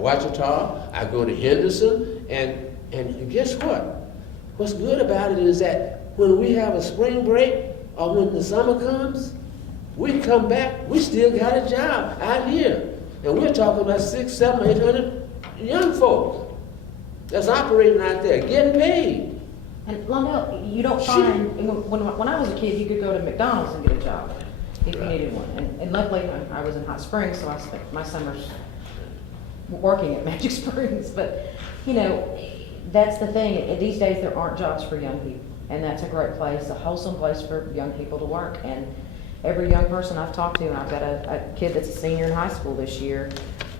Ouachita, I go to Henderson, and guess what? What's good about it is that when we have a spring break or when the summer comes, we come back, we still got a job out here. And we're talking about 600, 700, 800 young folks that's operating out there, getting paid. And Londell, you don't find, when I was a kid, you could go to McDonald's and get a job if you needed one. And luckily, I was in Hot Springs, so I spent my summers working at Magic Springs. But, you know, that's the thing. These days, there aren't jobs for young people. And that's a great place, a wholesome place for young people to work. And every young person I've talked to, and I've got a kid that's a senior in high school this year,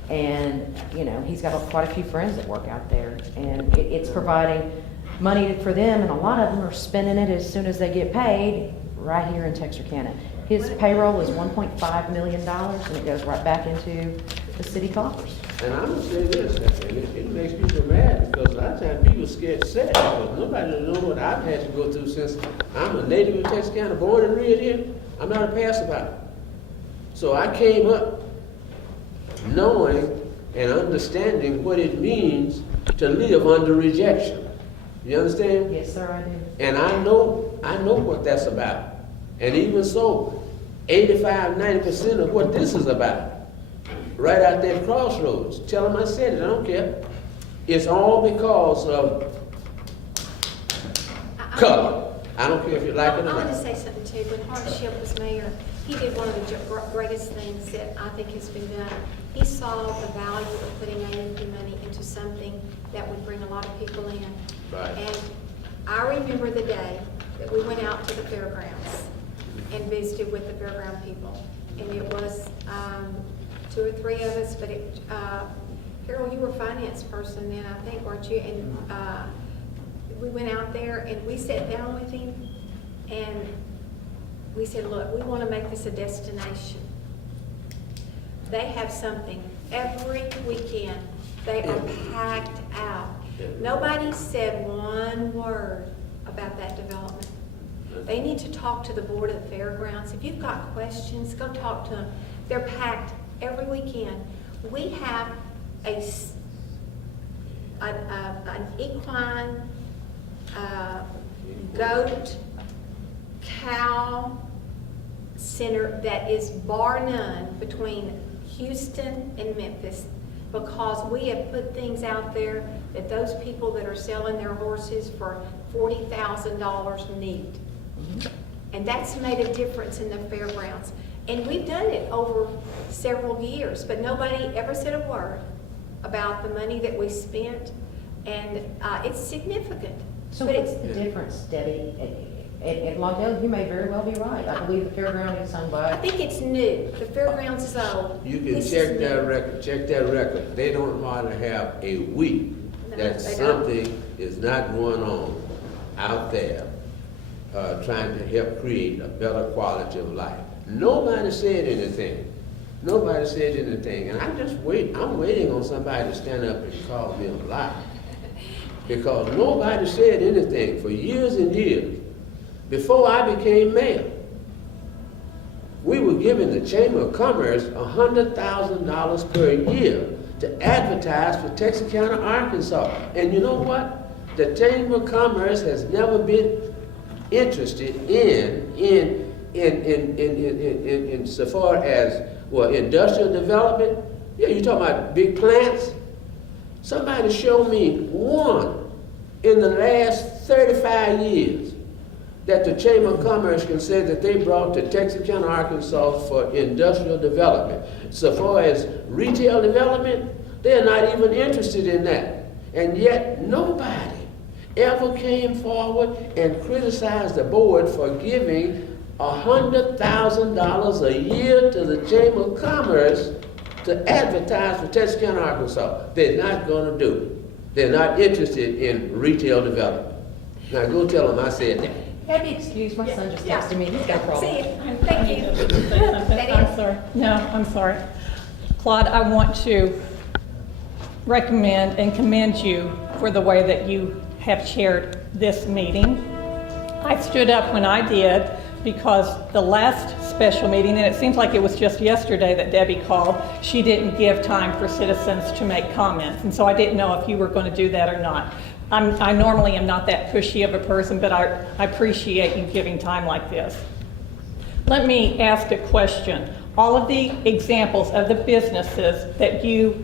and, you know, he's got quite a few friends that work out there. And it's providing money for them, and a lot of them are spending it as soon as they get paid right here in Texarkana. His payroll is $1.5 million, and it goes right back into the city coffers. And I'm gonna say this, and it makes people mad because a lot of times people scared to say it because nobody knows what I've had to go through since I'm a native of Texarkana, born and reared here. I'm not a passerby. So I came up knowing and understanding what it means to live under rejection. You understand? Yes, sir, I do. And I know what that's about. And even so, 85, 90% of what this is about, right out there at Crossroads, tell them I said it, I don't care. It's all because of color. I don't care if you like it or not. I want to say something too. When Hardship was mayor, he did one of the greatest things that I think has been done. He saw the value of putting AMP money into something that would bring a lot of people in. Right. And I remember the day that we went out to the fairgrounds and visited with the fairground people. And it was 2 or 3 of us, but Carol, you were finance person then, I think, weren't you? And we went out there and we sat down with him and we said, look, we want to make this a destination. They have something every weekend. They are packed out. Nobody said one word about that development. They need to talk to the board of the fairgrounds. If you've got questions, go talk to them. They're packed every weekend. We have an equine, goat, cow center that is bar none between Houston and Memphis, because we have put things out there that those people that are selling their horses for $40,000 need. And that's made a difference in the fairgrounds. And we've done it over several years, but nobody ever said a word about the money that we spent, and it's significant. So but what's the difference, Debbie? At Londell, you may very well be right. I believe the fairground is owned by. I think it's new. The fairgrounds is old. You can check that record. Check that record. They don't hardly have a week that something is not going on out there trying to help create a better quality of life. Nobody said anything. Nobody said anything. And I'm waiting on somebody to stand up and call me a liar. Because nobody said anything for years and years. Before I became mayor, we were giving the Chamber of Commerce $100,000 per year to advertise for Texarkana, Arkansas. And you know what? The Chamber of Commerce has never been interested in so far as, well, industrial development. Yeah, you're talking about big plants. Somebody show me one in the last 35 years that the Chamber of Commerce can say that they brought to Texarkana, Arkansas for industrial development. So far as retail development, they're not even interested in that. And yet nobody ever came forward and criticized the board for giving $100,000 a year to the Chamber of Commerce to advertise for Texarkana, Arkansas. They're not going to do it. They're not interested in retail development. Now go tell them I said that. Can I be excused? My son just texted me. He's got a problem. See you. Thank you. I'm sorry. No, I'm sorry. Claude, I want to recommend and commend you for the way that you have chaired this meeting. I stood up when I did because the last special meeting, and it seems like it was just yesterday that Debbie called. She didn't give time for citizens to make comments, and so I didn't know if you were going to do that or not. I normally am not that pushy of a person, but I appreciate you giving time like this. Let me ask a question. All of the examples of the businesses that you,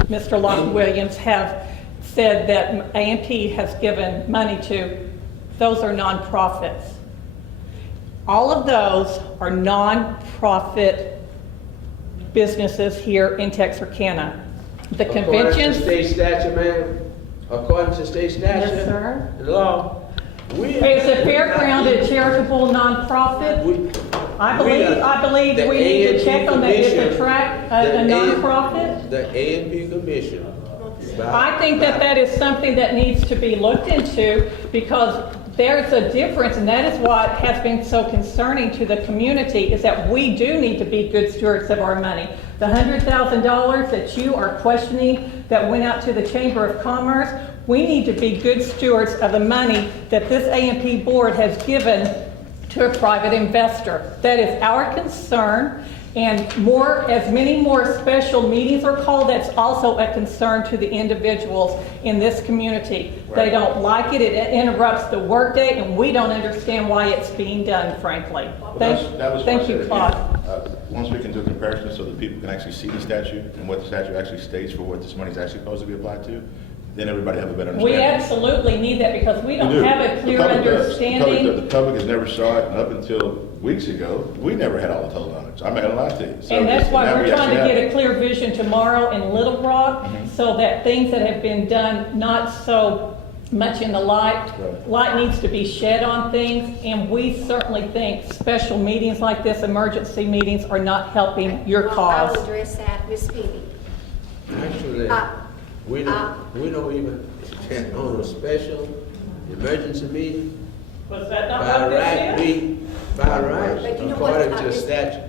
Mr. Locke Williams, have said that A&P has given money to, those are nonprofits. All of those are nonprofit businesses here in Texarkana. The According conventions. to state statute, ma'am, according to state statute. Yes, sir. The law. Is the fairground a charitable nonprofit? I believe the we need to A&P check on that. Is Commission- the track the a nonprofit? The A&P Commission. I think that is something that needs to be looked into, because there's a difference, and that is what has been so concerning to the community, is that we do need to be good stewards of our money. The $100,000 that you are questioning that went out to the Chamber of Commerce, we need to be good stewards of the money that this A&P board has given to a private investor. That is our concern. And as many more special meetings are called, that's also a concern to the individuals in this community. They Right. don't like it, it interrupts the workday, and we don't understand why it's being done, frankly. That was why I Thank you, said Claude. again, once we can do a comparison so that people can actually see the statute and what the statute actually states for what this money is actually supposed to be applied to, then everybody have a better We understanding. absolutely need that, because we don't We do. have a The clear public does. understanding. The public has never saw it, and up until weeks ago, we never had all the total knowledge. I'm not gonna lie to you. So And that's why now we're we trying to actually get have a clear vision tomorrow in Little Rock, so that things that have been done not so much in the light needs to be shed on things, and we certainly think special meetings like this, emergency meetings, are not helping your Well, cause. I'll address that, Ms. Peavy. Actually, we don't even attend on a special emergency meeting. Was that not By what right, this is? But right, you know what, according to Ms. statute.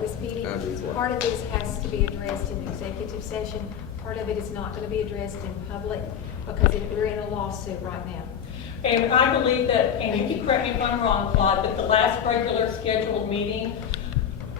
Ms. Peavy, I'll be quiet. part of this has to be addressed in executive session. Part of it is not going to be addressed in public, because we're in a lawsuit right now. And I believe that, and you can correct me if I'm wrong, Claude, but the last regular scheduled meeting,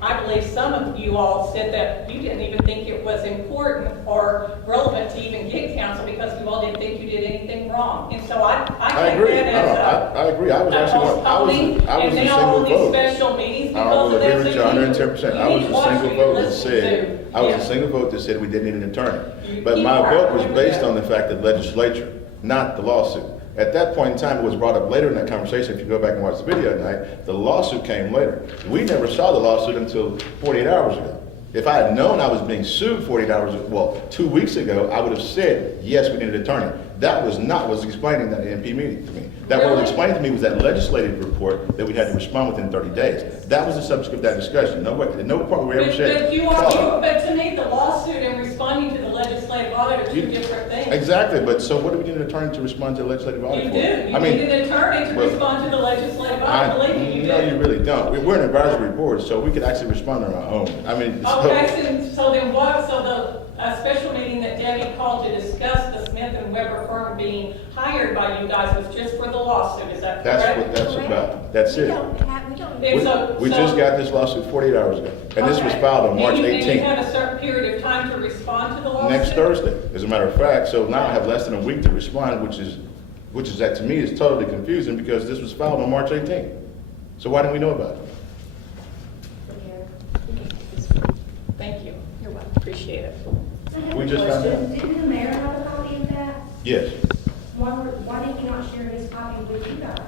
I believe some of you all said that you didn't even think it was important or relevant to even get counsel, because you all didn't think you did anything wrong. And so I I take agree. that as I agree. I was actually, postponing, I was and a now all single these vote. special meetings I because will of agree that. with you So 110%. I you was need a to watch single who you vote that listen said, to. I was Yeah. a single vote that said we didn't need an attorney. You- But you my are. vote was Remember based that. on the fact that legislature, not the lawsuit. At that point in time, it was brought up later in that conversation, if you go back and watch the video tonight, the lawsuit came later. We never saw the lawsuit until 48 hours ago. If I had known I was being sued 48 hours, 2 weeks ago, I would have said, yes, we need an attorney. That was not what was explained in that MP meeting to me. That what was Really? explained to me was that legislative report that we had to respond within 30 days. That was the subject of that discussion. No, at no point were we ever But said. but to me, the lawsuit and responding to the legislative audit are two You- different things. Exactly, but so what do we need an attorney to respond to a legislative audit You for? do. You I mean, need an attorney to well, respond to the legislative audit. Believe me, you no, you do. really don't. We're an advisory board, so we could actually respond on our own. I mean, Okay, so then what, so the special meeting that Debbie called to discuss the Smith and Webber firm being hired by you guys was just for the lawsuit, is that that's correct? what that's Correct. about. That's We it. don't. It's a- We just got this lawsuit 48 hours ago, and this was Okay. filed on March And you 18th. have a certain period of time to respond to the lawsuit? Next Thursday, as a matter of fact. So now I have less than a week to respond, which is that to me is totally confusing because this was filed on March 18th. So why didn't we know about it? Thank you. You're welcome. Appreciate it. We just found out. Didn't the mayor have a copy of that? Yes, Why did he not share his copy with you guys?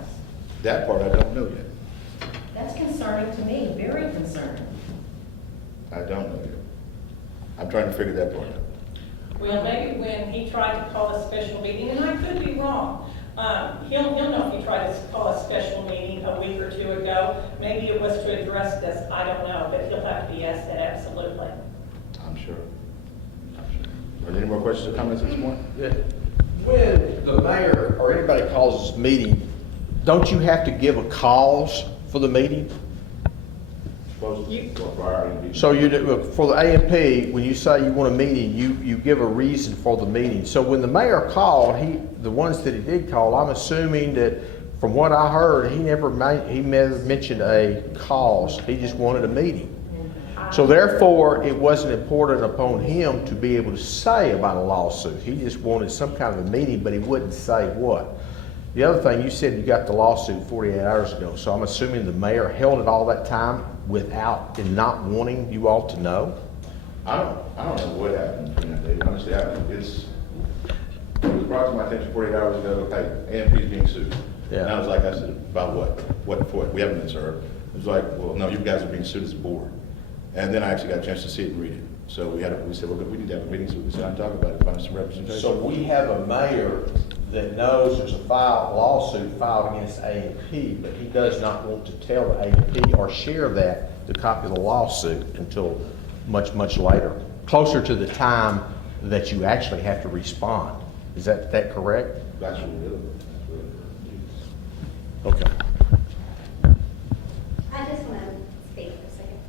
that part I don't know yet. That's concerning to me, very concerning. I don't know yet. I'm trying to figure that part out. Well, maybe when he tried to call a special meeting, and I could be wrong, he'll know if he tried to call a special meeting a week or two ago. Maybe it was to address this, I don't know, but he'll have to be asked that absolutely. I'm sure. Are there any more questions or comments at this point? Yeah. When the mayor or anybody calls this meeting, don't you have to give a cause for the meeting? So you do, for the A&P, when you say you want a meeting, you give a reason for the meeting. So when the mayor called, the ones that he did call, I'm assuming that from what I heard, he never mentioned a cause. He just wanted a meeting. So therefore, it wasn't important upon him to be able to say about a lawsuit. He just wanted some kind of a meeting, but he wouldn't say what. The other thing, you said you got the lawsuit 48 hours ago, so I'm assuming the mayor held it all that time without and not wanting you all to know? I don't know what happened between that day. Honestly, it was brought to my attention 48 hours ago, hey, AMP's being sued. Yeah. And I was like, I said, about what? What for? We haven't been served. It was like, well, no, you guys are being sued as a board. And then I actually got a chance to see it and read it. So we said, well, we need to have a meeting so we can sit down and talk about it, find some representation. So we have a mayor that knows there's a lawsuit filed against A&P, but he does not want to tell the A&P or share the copy of the lawsuit until much, much later, closer to the time that you actually have to respond. Is that correct? That's what we're doing. Okay. I just want to speak for a second.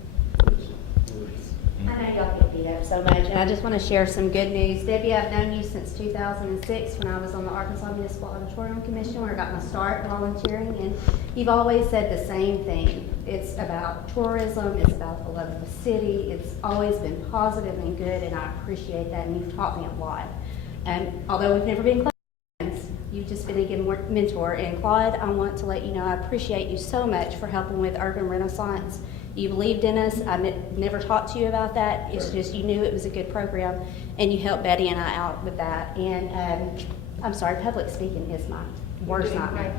I know y'all get beat up so much, and I just want to share some good news. Debbie, I've known you since 2006 when I was on the Arkansas Municipal Auditorium Commission, where I got my start volunteering, and you've always said the same thing. It's about tourism, it's about the love of the city, it's always been positive and good, and I appreciate that, and you've taught me a lot. And although we've never been close friends, you've just been a good mentor. And Claude, I want to let you know I appreciate you so much for helping with Urban Renaissance. You believed in us. I never talked to you about that. It's just you knew it was a good program, and you helped Betty and I out with that. And I'm sorry, public speaking is my worst nightmare.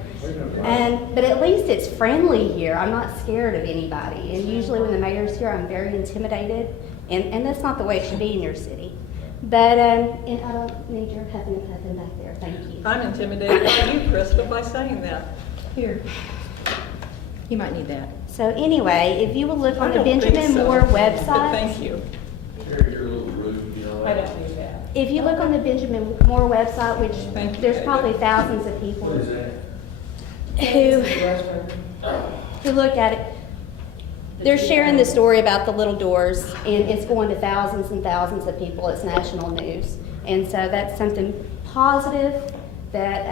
But at least it's friendly here. I'm not scared of anybody. And usually when the mayor's here, I'm very intimidated, and that's not the way it should be in your city. But and I don't need your huffing and puffing back there. Thank you. I'm intimidated by you, Krista, by saying that. Here. You might need that. So anyway, if you will look on I the don't think Benjamin so, Moore but website. thank you. You're a little rude, you know. I don't need that. If you look on the Benjamin Moore website, which Thank you. there's probably thousands of people What is that? who look at it, they're sharing the story about the little doors, and it's going to thousands and thousands of people. It's national news, and so that's something positive that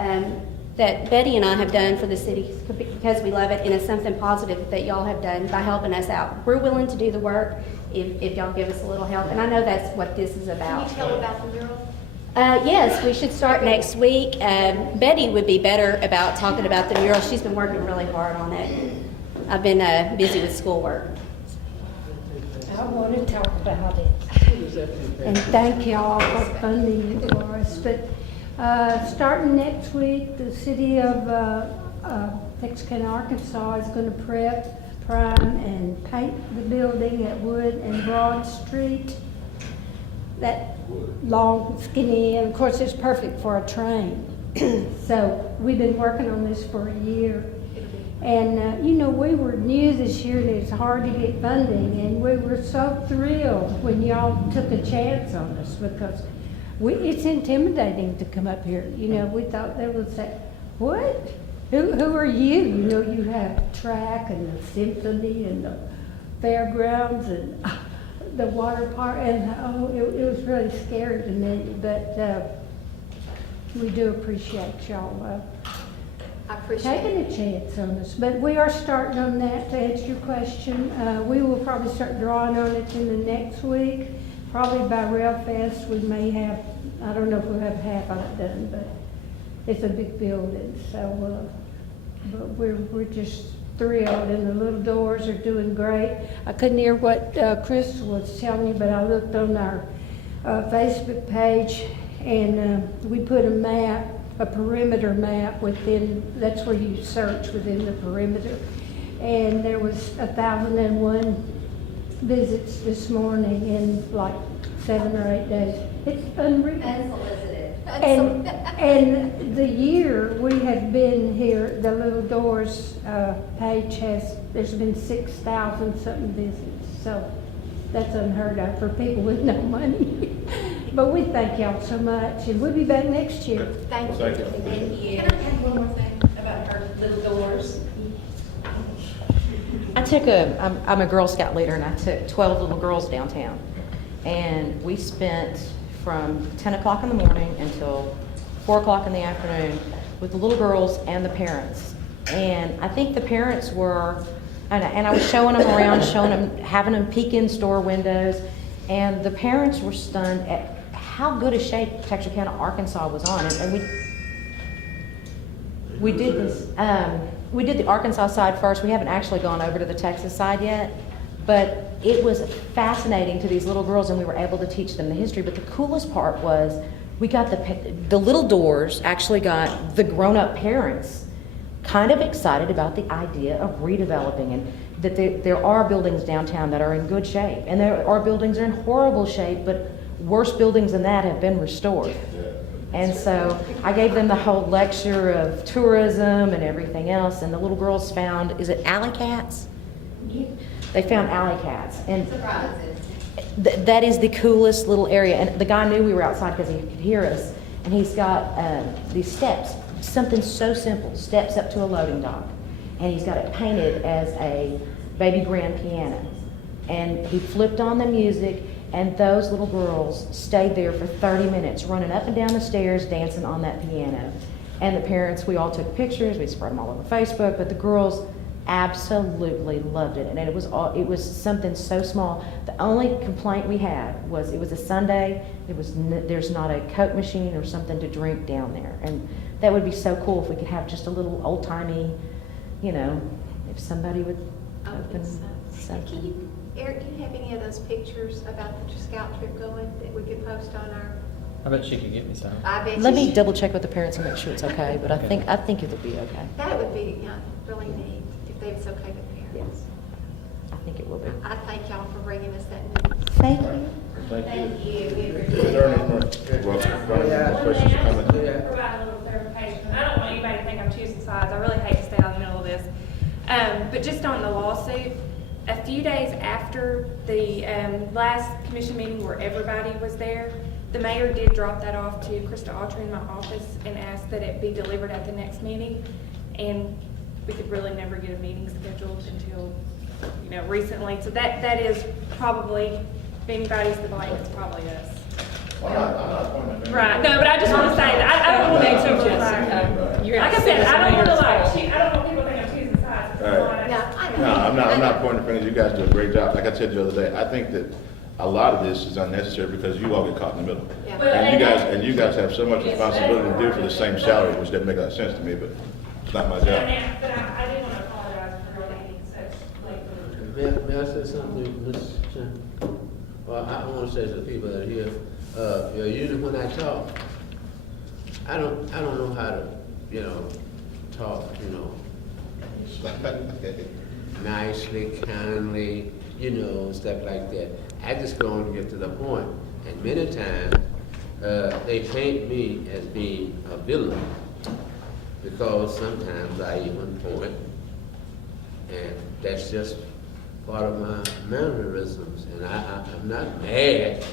that Betty and I have done for the city because we love it, and it's something positive that y'all have done by helping us out. We're willing to do the work if y'all give us a little help, and I know that's what this is Can about. you tell about the mural? Yes, we should start next week. Betty would be better about talking about the mural. She's been working really hard on it. I've been busy with schoolwork. I want to talk about it. And thank y'all for funding it for us. But starting next week, the city of Texarkana, Arkansas is going to prime and paint the building at Wood and Broad Street. That long, skinny, and of course it's perfect for a train. So we've been working on this for a year. And, you know, we were new this year and it's hard to get funding, and we were so thrilled when y'all took a chance on us because it's intimidating to come up here. You know, we thought there was that, what? Who are you? You know, you have track and the symphony and the fairgrounds and the water park, and it was really scary to me, but we do appreciate y'all I appreciate taking it. a chance on us. But we are starting on that, to answer your question. We will probably start drawing on it in the next week. Probably by Rail Fest, we may have, I don't know if we'll have half of it done, but it's a big building, so, but we're just thrilled, and the little doors are doing great. I couldn't hear what Chris was telling you, but I looked on our Facebook page, and we put a map, a perimeter map within, that's where you search within the perimeter. And there was 1,001 visits this morning in like 7 or 8 days. It's unreal. Unsolicited. And the year we have been here, the Little Doors page there's been 6,000 something visits. So that's unheard of for people with no money. But we thank y'all so much, and we'll be back next year. Thank you. Thank you. Thank you. Can I add one more thing about our little doors? I'm a Girl Scout leader, and I took 12 little girls downtown. And we spent from 10 o'clock in the morning until 4 o'clock in the afternoon with the little girls and the parents And I think the parents were, and I was showing them around, showing them, having them peek in store windows, and the parents were stunned at how good a shape Texarkana, Arkansas was on. And we did this, we did the Arkansas side first. We haven't actually gone over to the Texas side yet, but it was fascinating to these little girls, and we were able to teach them the history. But the coolest part was we got the little doors actually got the grown-up parents kind of excited about the idea of redeveloping, and that there are buildings downtown that are in good shape, and there are buildings that are in horrible shape, but worse buildings than that have been restored. And so I gave them the whole lecture of tourism and everything else, and the little girls found, is it alley cats? They found alley cats, and that is the coolest little area. And the guy knew we were outside because he could hear us, and he's got these steps, something so simple, steps up to a loading dock, and he's got it painted as a baby grand piano. And he flipped on the music, and those little girls stayed there for 30 minutes, running up and down the stairs, dancing on that piano. And the parents, we all took pictures, we spread them all over Facebook, but the girls absolutely loved it. And it was something so small. The only complaint we had was it was a Sunday, there's not a Coke machine or something to drink down there. And that would be so cool if we could have just a little old-timey, if somebody would open something. Eric, do you have any of those pictures about the scout trip going that we could post on our? I bet she could get me some. I bet Let you me should. double check with the parents and make sure it's okay, but I think it'll be okay. That would be really neat if it's okay with parents. I think it will be. I thank y'all for bringing us that news. Thank you. Thank you. Is there any more, questions or comments? Provide a little clarification. I don't want anybody to think I'm choosing sides. I really hate to stay out in the middle of this. But just on the lawsuit, a few days after the last commission meeting where everybody was there, the mayor did drop that off to Krista Autry in my office and asked that it be delivered at the next meeting. And we could really never get a meeting scheduled until, recently. So that is probably, if anybody's to blame, it's probably us. I'm not pointing at Right, no, but I just want to say that I don't want to make too much like I said, I don't want to I don't want people to think I'm choosing sides. All right. I'm not pointing fingers. You guys do a great job. Like I said the other day, I think that a lot of this is unnecessary because you all get caught in the middle. Yeah. And you guys have so much responsibility to do for the same salary, which doesn't make a lot of sense to me, but it's not my job. But I did want to apologize for making such late. May I say something, Mr. Chairman? Well, I want to say to the people that are here, usually when I talk, I don't know how to, talk, nicely, kindly, stuff like that. I just go on to get to the point. And many times, they paint me as being a villain because sometimes I even point, and that's just part of my mannerisms. And I'm not mad